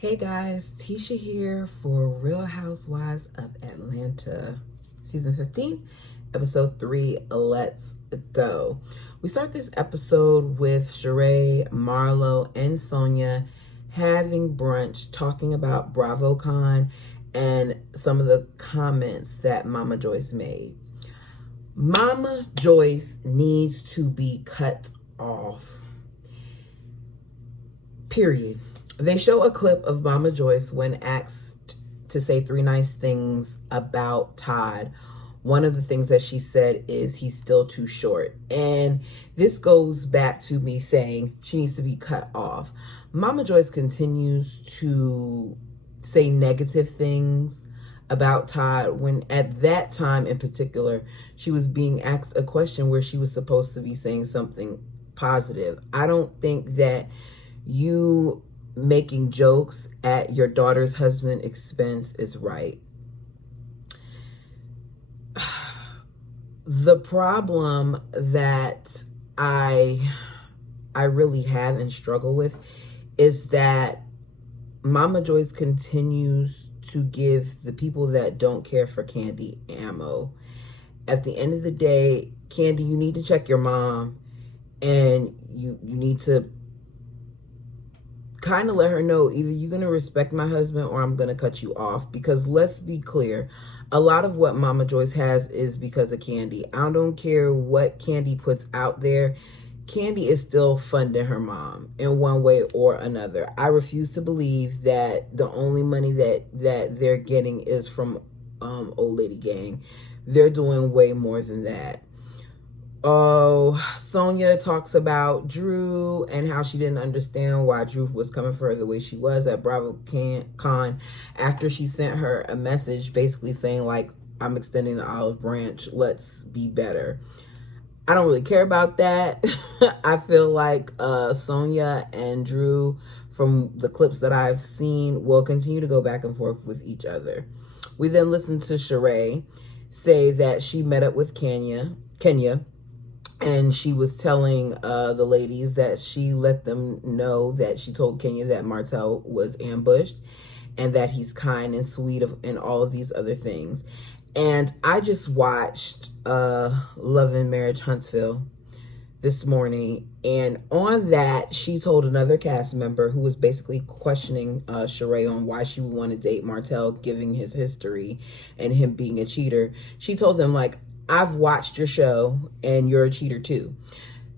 Hey guys, Tisha here for Real Housewives of Atlanta, Season 15, Episode 3, Let's Go. We start this episode with Shereé, Marlo, and Sonia having brunch, talking about BravoCon and some of the comments that Mama Joyce made. Mama Joyce needs to be cut off. Period. They show a clip of Mama Joyce when asked to say 3 nice things about Todd. One of the things that she said is he's still too short. And this goes back to me saying she needs to be cut off. Mama Joyce continues to say negative things about Todd when at that time in particular, she was being asked a question where she was supposed to be saying something positive. I don't think that you making jokes at your daughter's husband's expense is right. The problem that I really have and struggle with is that Mama Joyce continues to give the people that don't care for Kandi ammo. At the end of the day, Kandi, you need to check your mom, and you need to kind of let her know either you're going to respect my husband or I'm going to cut you off. Because let's be clear, a lot of what Mama Joyce has is because of Kandi. I don't care what Kandi puts out there. Kandi is still funding her mom in one way or another. I refuse to believe that the only money that they're getting is from Old Lady Gang. They're doing way more than that. Oh, Sonia talks about Drew and how she didn't understand why Drew was coming for her the way she was at BravoCon after she sent her a message basically saying, like, I'm extending the olive branch. Let's be better. I don't really care about that. I feel like Sonia and Drew, from the clips that I've seen, will continue to go back and forth with each other. We then listened to Shereé say that she met up with Kenya, and she was telling the ladies that she let them know that she told Kenya that Martell was ambushed and that he's kind and sweet and all of these other things. And I just watched Love and Marriage Huntsville this morning, and on that she told another cast member who was basically questioning Shereé on why she would want to date Martell, giving his history and him being a cheater. She told them, like, I've watched your show and you're a cheater too.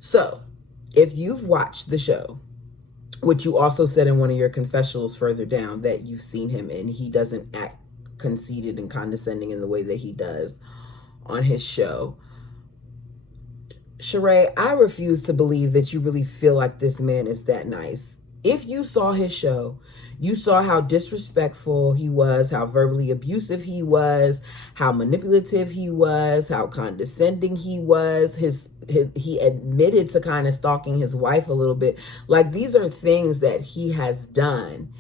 So if you've watched the show, which you also said in one of your confessionals further down that you've seen him and he doesn't act conceited and condescending in the way that he does on his show, Shereé, I refuse to believe that you really feel like this man is that nice. If you saw his show, you saw how disrespectful he was, how verbally abusive he was, how manipulative he was, how condescending he was. He admitted to kind of stalking his wife a little bit. Like, these are things that he has done.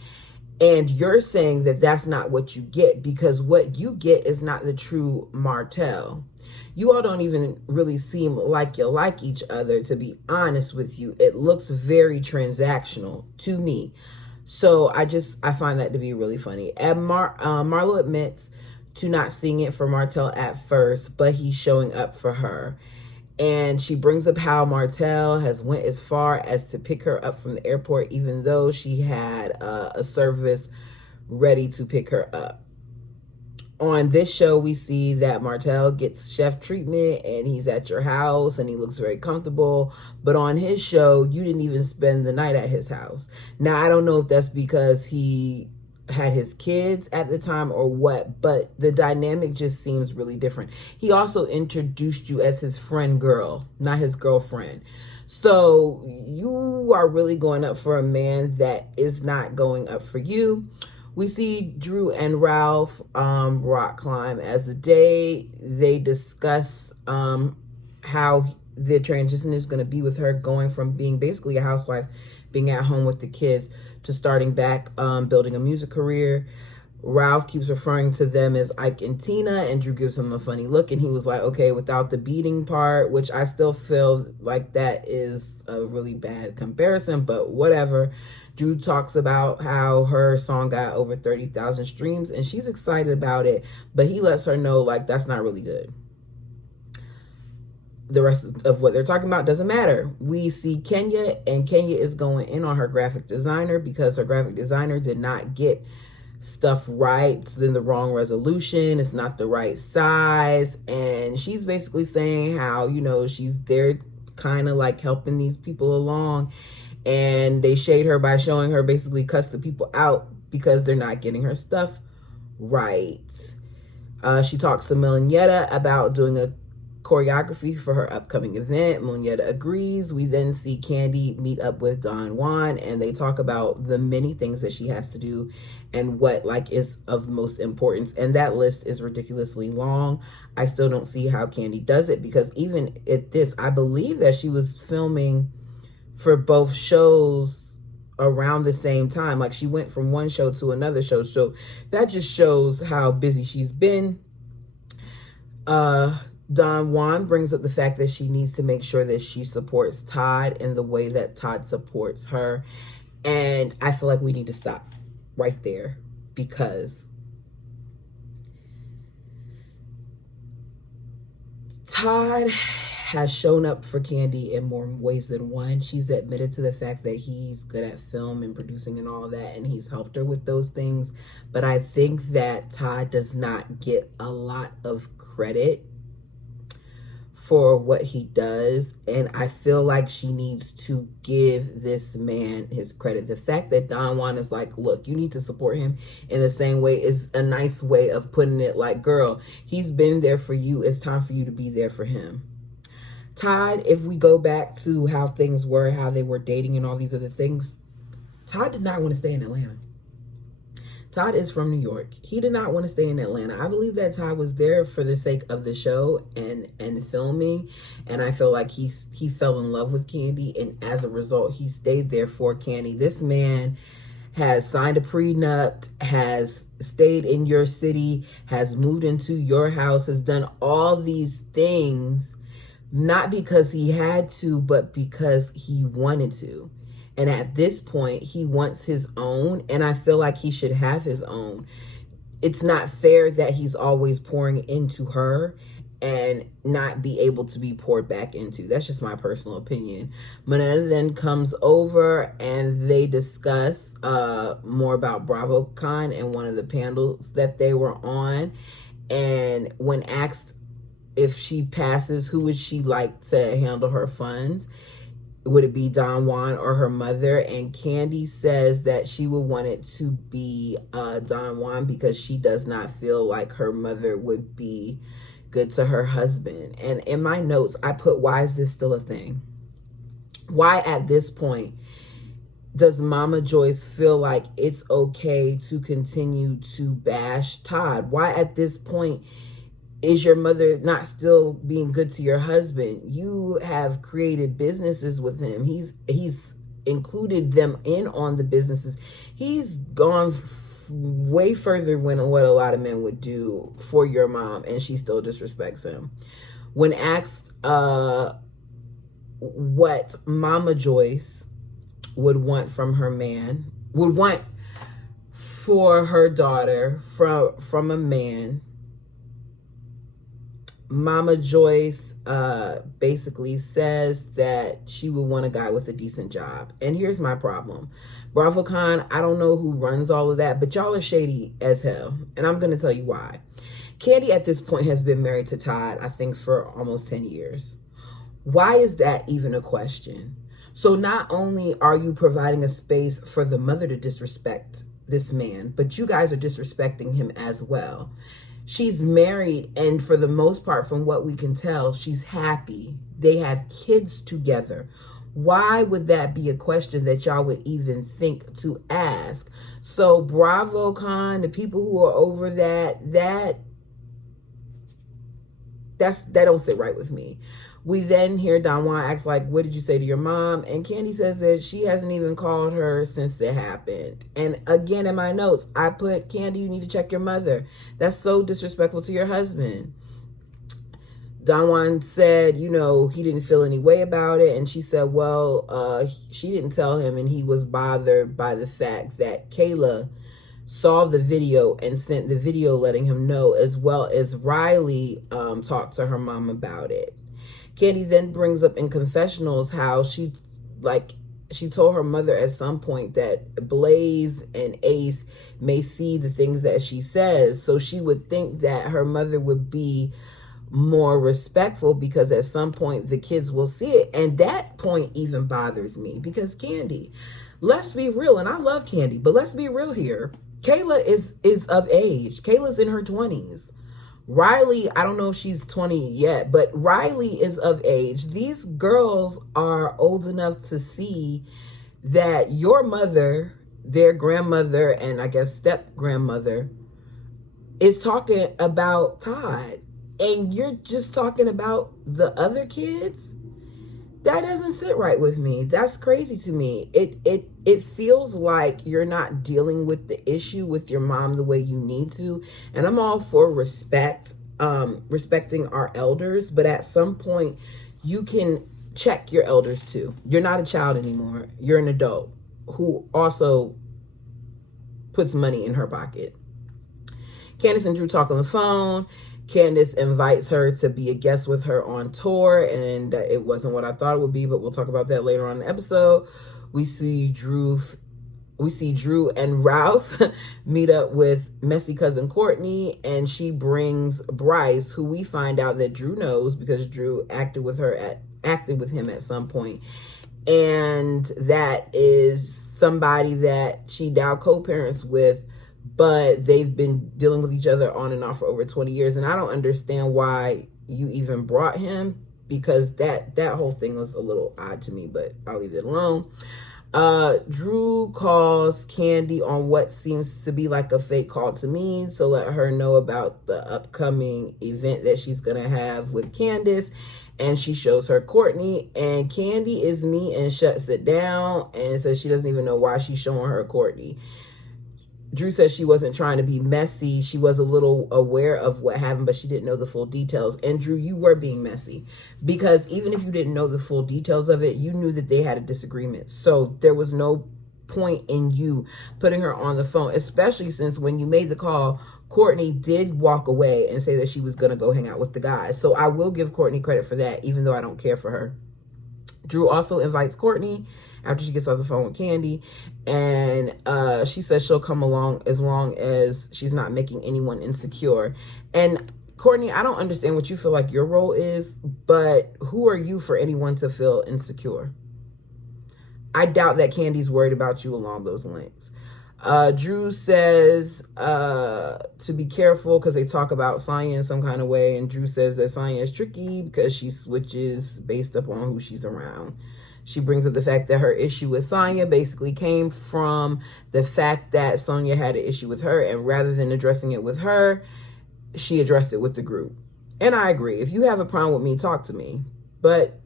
And you're saying that that's not what you get, because what you get is not the true Martell. You all don't even really seem like you like each other, to be honest with you. It looks very transactional to me. So I find that to be really funny. And Marlo admits to not seeing it for Martell at first, but he's showing up for her. And she brings up how Martell has went as far as to pick her up from the airport, even though she had a service ready to pick her up. On this show, we see that Martell gets chef treatment and he's at your house and he looks very comfortable. But on his show, you didn't even spend the night at his house. Now, I don't know if that's because he had his kids at the time or what, but the dynamic just seems really different. He also introduced you as his friend girl, not his girlfriend. So you are really going up for a man that is not going up for you. We see Drew and Ralph rock climb as the day. They discuss how the transition is going to be with her going from being basically a housewife, being at home with the kids, to starting back building a music career. Ralph keeps referring to them as Ike and Tina, and Drew gives him a funny look, and he was like, okay, without the beating part, which I still feel like that is a really bad comparison, but whatever. Drew talks about how her song got over 30,000 streams and she's excited about it, but he lets her know like that's not really good. The rest of what they're talking about doesn't matter. We see Kenya, and Kenya is going in on her graphic designer because her graphic designer did not get stuff right. It's in the wrong resolution. It's not the right size. And she's basically saying how, you know, she's there kind of like helping these people along. And they shade her by showing her basically cuss the people out because they're not getting her stuff right. She talks to Milanietta about doing a choreography for her upcoming event. Milanietta agrees. We then see Kandi meet up with Don Juan and they talk about the many things that she has to do and what like is of most importance. And that list is ridiculously long. I still don't see how Kandi does it because even at this, I believe that she was filming for both shows around the same time. Like she went from one show to another show. So that just shows how busy she's been. Don Juan brings up the fact that she needs to make sure that she supports Todd in the way that Todd supports her. And I feel like we need to stop right there because Todd has shown up for Kandi in more ways than one. She's admitted to the fact that he's good at film and producing and all that, and he's helped her with those things. But I think that Todd does not get a lot of credit for what he does, and I feel like she needs to give this man his credit. The fact that Don Juan is like, look, you need to support him in the same way is a nice way of putting it. Like, girl, he's been there for you. It's time for you to be there for him. Todd, if we go back to how things were, how they were dating and all these other things, Todd did not want to stay in Atlanta. Todd is from New York. He did not want to stay in Atlanta. I believe that Todd was there for the sake of the show and filming. And I feel like he fell in love with Kandi. And as a result, he stayed there for Kandi. This man has signed a prenup, has stayed in your city, has moved into your house, has done all these things, not because he had to, but because he wanted to. And at this point, he wants his own, and I feel like he should have his own. It's not fair that he's always pouring into her and not be able to be poured back into. That's just my personal opinion. Manetta then comes over and they discuss more about BravoCon and one of the panels that they were on. And when asked if she passes, who would she like to handle her funds? Would it be Don Juan or her mother? And Kandi says that she would want it to be Don Juan because she does not feel like her mother would be good to her husband. And in my notes, I put, why is this still a thing? Why at this point does Mama Joyce feel like it's okay to continue to bash Todd? Why at this point is your mother not still being good to your husband? You have created businesses with him. He's included them in on the businesses. He's gone way further than what a lot of men would do for your mom, and she still disrespects him. When asked what Mama Joyce would want from her man, would want for her daughter from a man, Mama Joyce basically says that she would want a guy with a decent job. And here's my problem. BravoCon, I don't know who runs all of that, but y'all are shady as hell. And I'm going to tell you why. Kandi at this point has been married to Todd, I think, for almost 10 years. Why is that even a question? So not only are you providing a space for the mother to disrespect this man, but you guys are disrespecting him as well. She's married, and for the most part, from what we can tell, she's happy. They have kids together. Why would that be a question that y'all would even think to ask? So BravoCon, the people who are over that don't sit right with me. We then hear Don Juan ask, like, what did you say to your mom? And Kandi says that she hasn't even called her since it happened. And again, in my notes, I put, Kandi, you need to check your mother. That's so disrespectful to your husband. Don Juan said, you know, he didn't feel any way about it. And she said, well, she didn't tell him, and he was bothered by the fact that Kayla saw the video and sent the video letting him know, as well as Riley talked to her mom about it. Kandi then brings up in confessionals how she told her mother at some point that Blaze and Ace may see the things that she says, so she would think that her mother would be more respectful because at some point the kids will see it. And that point even bothers me because Kandi, let's be real, and I love Kandi, but let's be real here. Kayla is of age. Kayla's in her 20s. Riley, I don't know if she's 20 yet, but Riley is of age. These girls are old enough to see that your mother, their grandmother, and I guess step-grandmother, is talking about Todd. And you're just talking about the other kids? That doesn't sit right with me. That's crazy to me. It feels like you're not dealing with the issue with your mom the way you need to. And I'm all for respecting our elders, but at some point you can check your elders too. You're not a child anymore. You're an adult who also puts money in her pocket. Candace and Drew talk on the phone. Candace invites her to be a guest with her on tour, and it wasn't what I thought it would be, but we'll talk about that later on in the episode. We see Drew and Ralph meet up with messy cousin Courtney, and she brings Bryce, who we find out that Drew knows because Drew acted with him at some point, and that is somebody that she now co-parents with, but they've been dealing with each other on and off for over 20 years. And I don't understand why you even brought him, because that whole thing was a little odd to me, but I'll leave it alone. Drew calls Kandi on what seems to be like a fake call to me to let her know about the upcoming event that she's going to have with Candace. And she shows her Courtney, and Kandi is me and shuts it down and says she doesn't even know why she's showing her Courtney. Drew says she wasn't trying to be messy. She was a little aware of what happened, but she didn't know the full details. And Drew, you were being messy, because even if you didn't know the full details of it, you knew that they had a disagreement. So there was no point in you putting her on the phone, especially since when you made the call, Courtney did walk away and say that she was going to go hang out with the guys. So I will give Courtney credit for that, even though I don't care for her. Drew also invites Courtney after she gets off the phone with Kandi, and she says she'll come along as long as she's not making anyone insecure. And Courtney, I don't understand what you feel like your role is, but who are you for anyone to feel insecure? I doubt that Candy's worried about you along those lines. Drew says to be careful because they talk about Sonya in some kind of way, and Drew says that Sonya is tricky because she switches based upon who she's around. She brings up the fact that her issue with Sonya basically came from the fact that Sonya had an issue with her, and rather than addressing it with her, she addressed it with the group. And I agree. If you have a problem with me, talk to me. But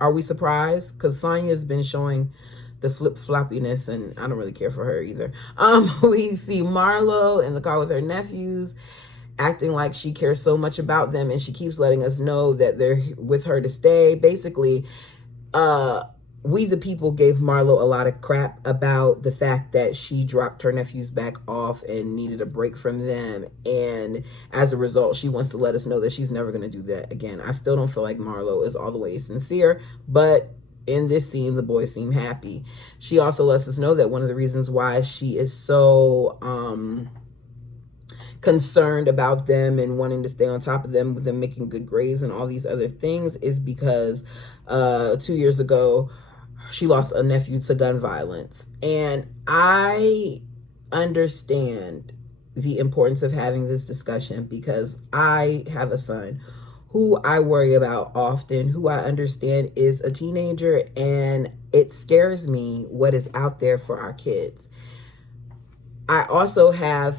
are we surprised? Because Sonya has been showing the flip-floppiness, and I don't really care for her either. We see Marlo in the car with her nephews, acting like she cares so much about them, and she keeps letting us know that they're with her to stay. Basically, we the people gave Marlo a lot of crap about the fact that she dropped her nephews back off and needed a break from them, and as a result, she wants to let us know that she's never going to do that again. I still don't feel like Marlo is all the way sincere, but in this scene, the boys seem happy. She also lets us know that one of the reasons why she is so concerned about them and wanting to stay on top of them with them making good grades and all these other things is because 2 years ago she lost a nephew to gun violence. And I understand the importance of having this discussion because I have a son who I worry about often, who I understand is a teenager, and it scares me what is out there for our kids. I also have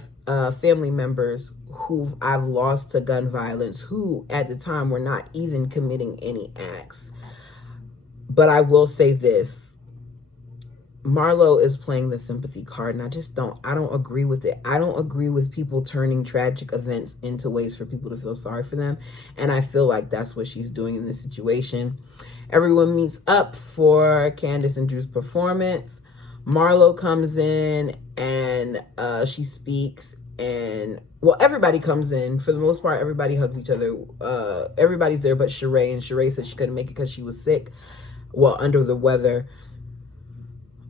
family members who I've lost to gun violence who at the time were not even committing any acts. But I will say this. Marlo is playing the sympathy card, and I don't agree with it. I don't agree with people turning tragic events into ways for people to feel sorry for them. And I feel like that's what she's doing in this situation. Everyone meets up for Candace and Drew's performance. Marlo comes in and she speaks, and well, everybody comes in. For the most part, everybody hugs each other. Everybody's there but Shereé, and Shereé said she couldn't make it because she was sick, well, under the weather.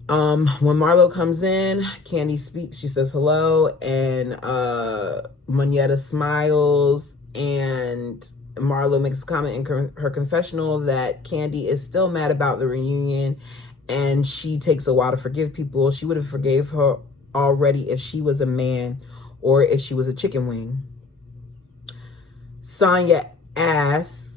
When Marlo comes in, Kandi speaks. She says hello, and Moneta smiles, and Marlo makes a comment in her confessional that Kandi is still mad about the reunion, and she takes a while to forgive people. She would have forgave her already if she was a man or if she was a chicken wing. Sonya asks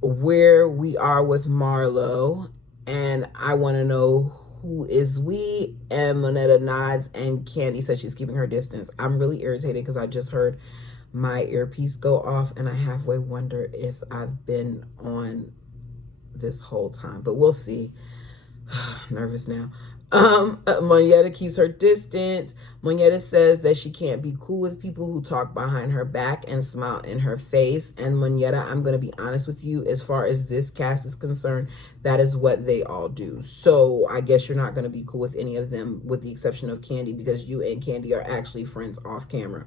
where we are with Marlo, and I want to know who is we, and Moneta nods, and Kandi says she's keeping her distance. I'm really irritated because I just heard my earpiece go off, and I halfway wonder if I've been on this whole time, but we'll see. Nervous now. Moneta keeps her distance. Moneta says that she can't be cool with people who talk behind her back and smile in her face. And Moneta, I'm going to be honest with you, as far as this cast is concerned, that is what they all do. So I guess you're not going to be cool with any of them, with the exception of Kandi, because you and Kandi are actually friends off camera.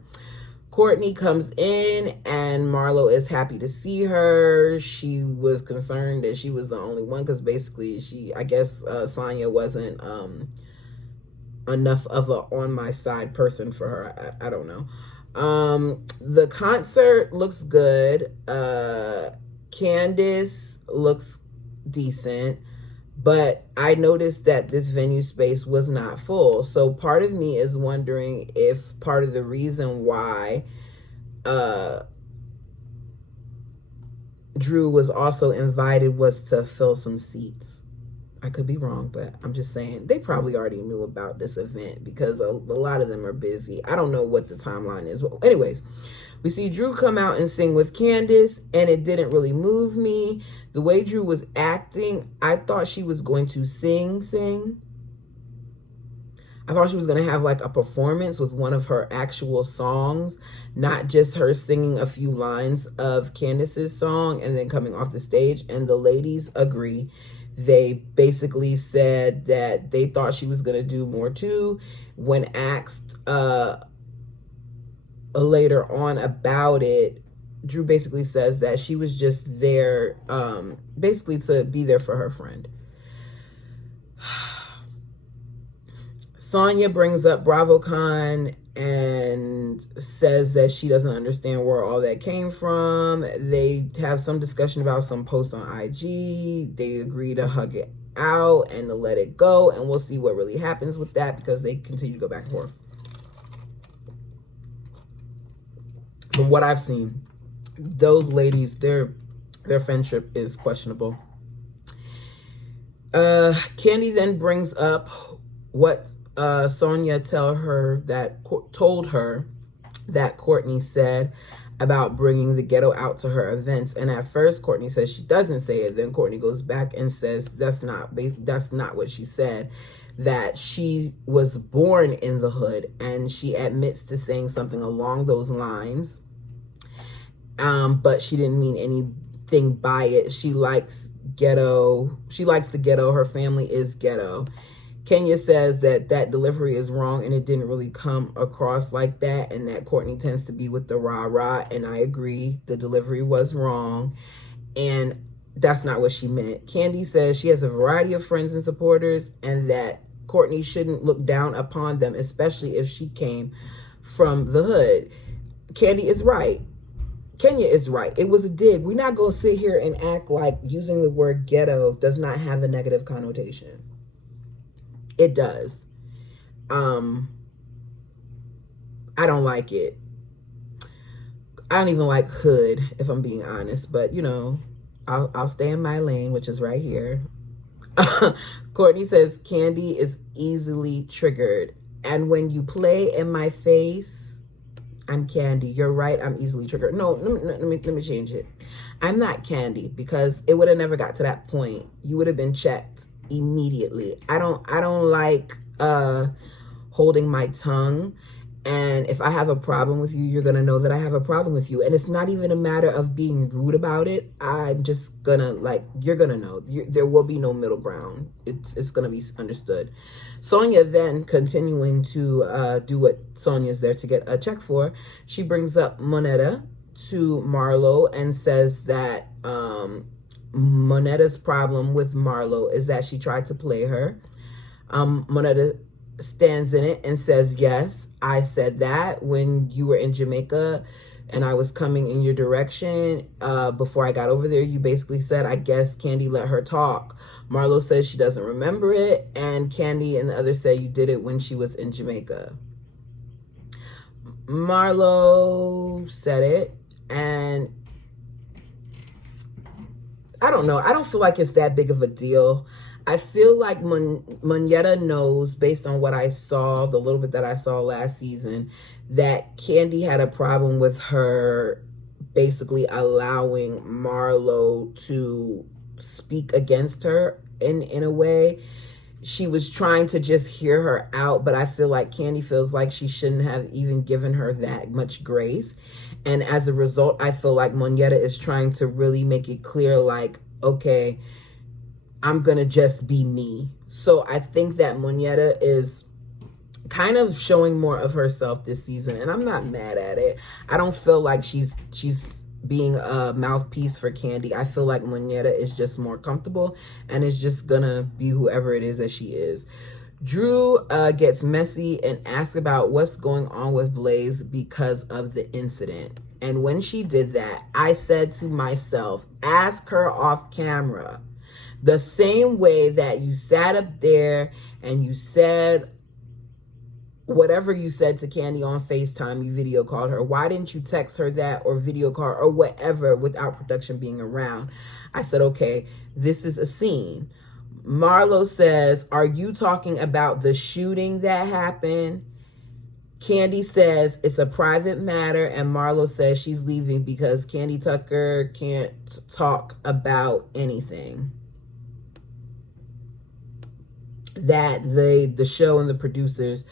Courtney comes in, and Marlo is happy to see her. She was concerned that she was the only one, because basically I guess Sonya wasn't enough of a on my side person for her. I don't know. The concert looks good. Candace looks decent, but I noticed that this venue space was not full. So part of me is wondering if part of the reason why Drew was also invited was to fill some seats. I could be wrong, but I'm just saying they probably already knew about this event because a lot of them are busy. I don't know what the timeline is. But anyways, we see Drew come out and sing with Candace, and it didn't really move me. The way Drew was acting, I thought she was going to sing. I thought she was going to have like a performance with one of her actual songs, not just her singing a few lines of Candace's song and then coming off the stage. And the ladies agree. They basically said that they thought she was going to do more too. When asked later on about it, Drew basically says that she was just there basically to be there for her friend. Sonya brings up BravoCon and says that she doesn't understand where all that came from. They have some discussion about some post on IG. They agree to hug it out and to let it go, and we'll see what really happens with that because they continue to go back and forth. From what I've seen, those ladies, their friendship is questionable. Kandi then brings up what Sonya told her that Courtney said about bringing the ghetto out to her events. And at first Courtney says she doesn't say it. Then Courtney goes back and says that's not what she said, that she was born in the hood, and she admits to saying something along those lines, but she didn't mean anything by it. She likes ghetto. She likes the ghetto. Her family is ghetto. Kenya says that delivery is wrong and it didn't really come across like that, and that Courtney tends to be with the rah-rah, and I agree, the delivery was wrong and that's not what she meant. Kandi says she has a variety of friends and supporters and that Courtney shouldn't look down upon them, especially if she came from the hood. Kandi is right. Kenya is right. It was a dig. We're not going to sit here and act like using the word ghetto does not have a negative connotation. It does. I don't like it. I don't even like hood, if I'm being honest. But, you know, I'll stay in my lane, which is right here. Courtney says Kandi is easily triggered. And when you play in my face, I'm Kandi. You're right, I'm easily triggered. No, let me change it. I'm not Kandi, because it would have never got to that point. You would have been checked immediately. I don't like holding my tongue. And if I have a problem with you, you're going to know that I have a problem with you. And it's not even a matter of being rude about it. I'm just going to, like, you're going to know. There will be no middle ground. It's going to be understood. Sonia then, continuing to do what Sonia's there to get a check for, she brings up Moneta to Marlo and says that Moneta's problem with Marlo is that she tried to play her. Moneta stands in it and says, yes, I said that when you were in Jamaica and I was coming in your direction. Before I got over there, you basically said, I guess Kandi let her talk. Marlo says she doesn't remember it, and Kandi and the others say you did it when she was in Jamaica. Marlo said it, and I don't know. I don't feel like it's that big of a deal. I feel like Moneta knows, based on what I saw, the little bit that I saw last season, that Kandi had a problem with her basically allowing Marlo to speak against her in a way. She was trying to just hear her out, but I feel like Kandi feels like she shouldn't have even given her that much grace. And as a result, I feel like Moneta is trying to really make it clear, like, okay, I'm going to just be me. So I think that Moneta is kind of showing more of herself this season, and I'm not mad at it. I don't feel like she's being a mouthpiece for Kandi. I feel like Moneta is just more comfortable and is just going to be whoever it is that she is. Drew gets messy and asks about what's going on with Blaze because of the incident. And when she did that, I said to myself, ask her off camera. The same way that you sat up there and you said whatever you said to Kandi on FaceTime, you video called her. Why didn't you text her that or video call or whatever without production being around? I said, okay, this is a scene. Marlo says, are you talking about the shooting that happened? Kandi says it's a private matter, and Marlo says she's leaving because Kandi Tucker can't talk about anything. That the show and the producers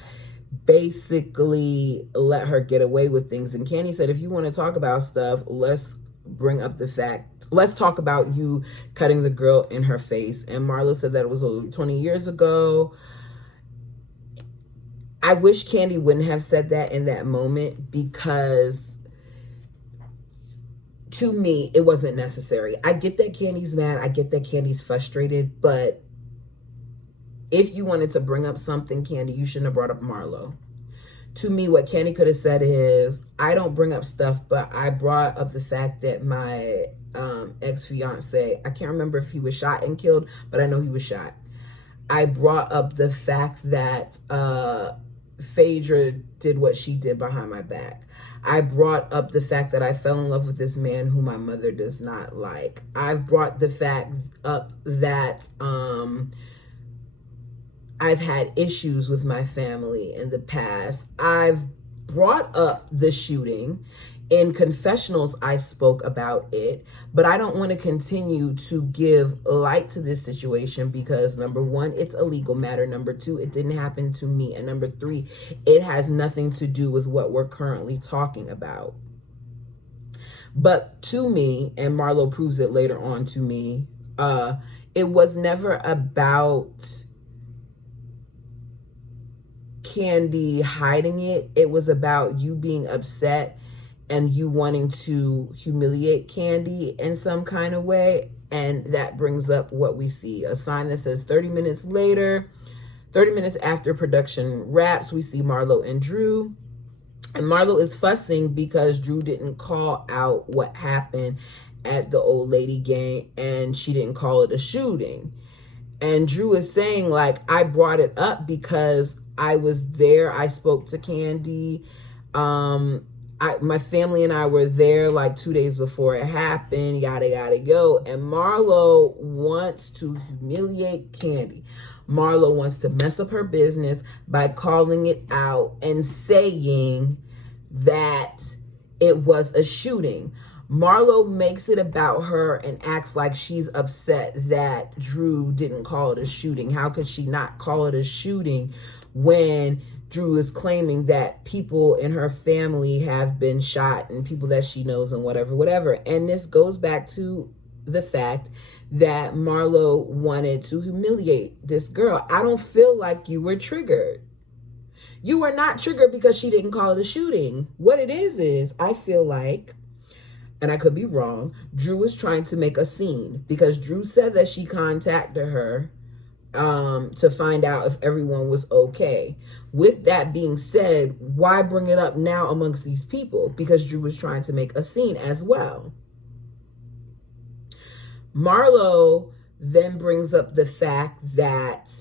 basically let her get away with things. And Kandi said, if you want to talk about stuff, let's bring up the fact. Let's talk about you cutting the girl in her face. And Marlo said that it was over 20 years ago. I wish Kandi wouldn't have said that in that moment, because to me, it wasn't necessary. I get that Kandi's mad. I get that Kandi's frustrated, but if you wanted to bring up something, Kandi, you shouldn't have brought up Marlo. To me, what Kandi could have said is, I don't bring up stuff, but I brought up the fact that my ex-fiance, I can't remember if he was shot and killed, but I know he was shot. I brought up the fact that Phaedra did what she did behind my back. I brought up the fact that I fell in love with this man who my mother does not like. I've brought the fact up that I've had issues with my family in the past. I've brought up the shooting. In confessionals, I spoke about it, but I don't want to continue to give light to this situation because, number one, it's a legal matter. Number two, it didn't happen to me. And number three, it has nothing to do with what we're currently talking about. But to me, and Marlo proves it later on to me, it was never about Kandi hiding it. It was about you being upset and you wanting to humiliate Kandi in some kind of way. And that brings up what we see. A sign that says 30 minutes later, 30 minutes after production wraps, we see Marlo and Drew. And Marlo is fussing because Drew didn't call out what happened at the old lady gang, and she didn't call it a shooting. And Drew is saying, like, I brought it up because I was there. I spoke to Kandi. My family and I were there like 2 days before it happened, yada, yada, yo. And Marlo wants to humiliate Kandi. Marlo wants to mess up her business by calling it out and saying that it was a shooting. Marlo makes it about her and acts like she's upset that Drew didn't call it a shooting. How could she not call it a shooting when Drew is claiming that people in her family have been shot and people that she knows and whatever. And this goes back to the fact that Marlo wanted to humiliate this girl. I don't feel like you were triggered. You were not triggered because she didn't call it a shooting. What it is I feel like, and I could be wrong, Drew was trying to make a scene because Drew said that she contacted her to find out if everyone was okay. With that being said, why bring it up now amongst these people? Because Drew was trying to make a scene as well. Marlo then brings up the fact that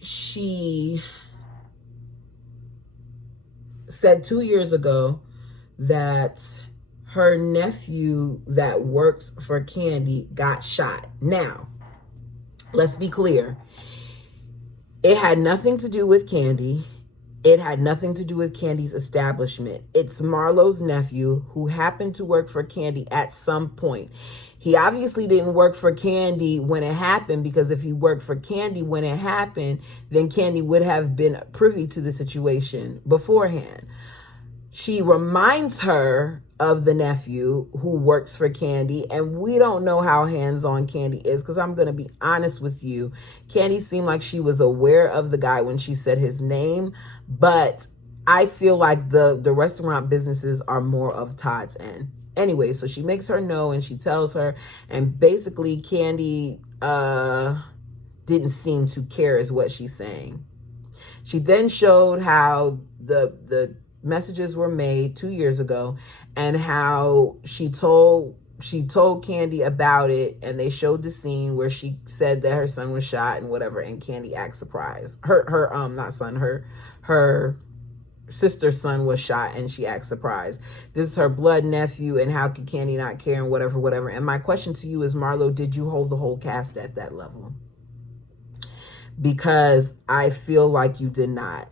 she said 2 years ago that her nephew that works for Kandi got shot. Now, let's be clear. It had nothing to do with Kandi. It had nothing to do with Kandi's establishment. It's Marlo's nephew who happened to work for Kandi at some point. He obviously didn't work for Kandi when it happened, because if he worked for Kandi when it happened, then Kandi would have been privy to the situation beforehand. She reminds her of the nephew who works for Kandi, and we don't know how hands-on Kandi is, because I'm going to be honest with you. Kandi seemed like she was aware of the guy when she said his name, but I feel like the restaurant businesses are more of Todd's end. Anyway, so she makes her know and she tells her, and basically Kandi didn't seem to care is what she's saying. She then showed how the messages were made 2 years ago and how she told Kandi about it, and they showed the scene where she said that her son was shot and whatever, and Kandi acts surprised. Her sister's son was shot and she acts surprised. This is her blood nephew, and how could Kandi not care and whatever. And my question to you is, Marlo, did you hold the whole cast at that level? Because I feel like you did not.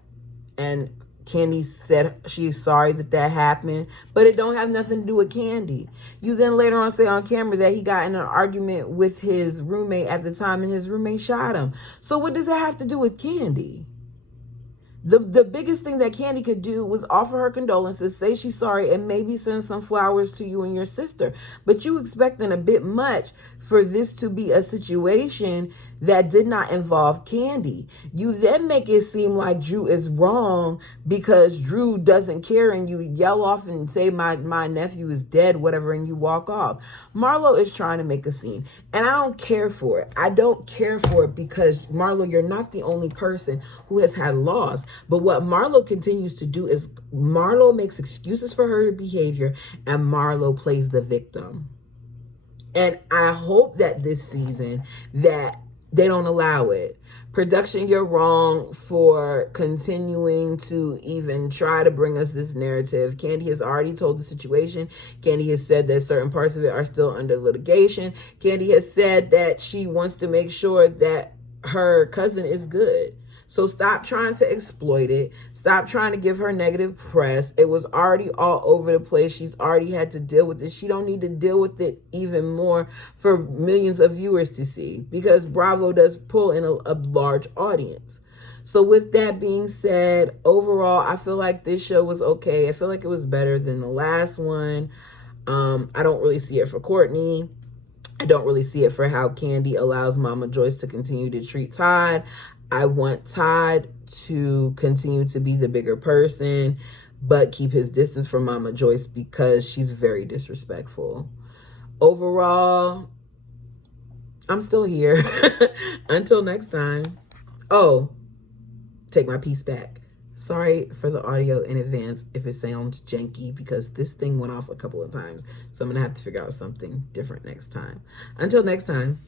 And Kandi said she's sorry that happened, but it don't have nothing to do with Kandi. You then later on say on camera that he got in an argument with his roommate at the time and his roommate shot him. So what does that have to do with Kandi? The biggest thing that Kandi could do was offer her condolences, say she's sorry, and maybe send some flowers to you and your sister. But you expecting a bit much for this to be a situation that did not involve Kandi. You then make it seem like Drew is wrong because Drew doesn't care, and you yell off and say my nephew is dead, whatever, and you walk off. Marlo is trying to make a scene, and I don't care for it. I don't care for it because, Marlo, you're not the only person who has had loss. But what Marlo continues to do is Marlo makes excuses for her behavior, and Marlo plays the victim. And I hope that this season that they don't allow it. Production, you're wrong for continuing to even try to bring us this narrative. Kandi has already told the situation. Kandi has said that certain parts of it are still under litigation. Kandi has said that she wants to make sure that her cousin is good. So stop trying to exploit it. Stop trying to give her negative press. It was already all over the place. She's already had to deal with it. She don't need to deal with it even more for millions of viewers to see, because Bravo does pull in a large audience. So with that being said, overall, I feel like this show was okay. I feel like it was better than the last one. I don't really see it for Courtney. I don't really see it for how Kandi allows Mama Joyce to continue to treat Todd. I want Todd to continue to be the bigger person, but keep his distance from Mama Joyce because she's very disrespectful. Overall, I'm still here. Until next time. Oh, take my piece back. Sorry for the audio in advance if it sounds janky, because this thing went off a couple of times. So I'm going to have to figure out something different next time. Until next time.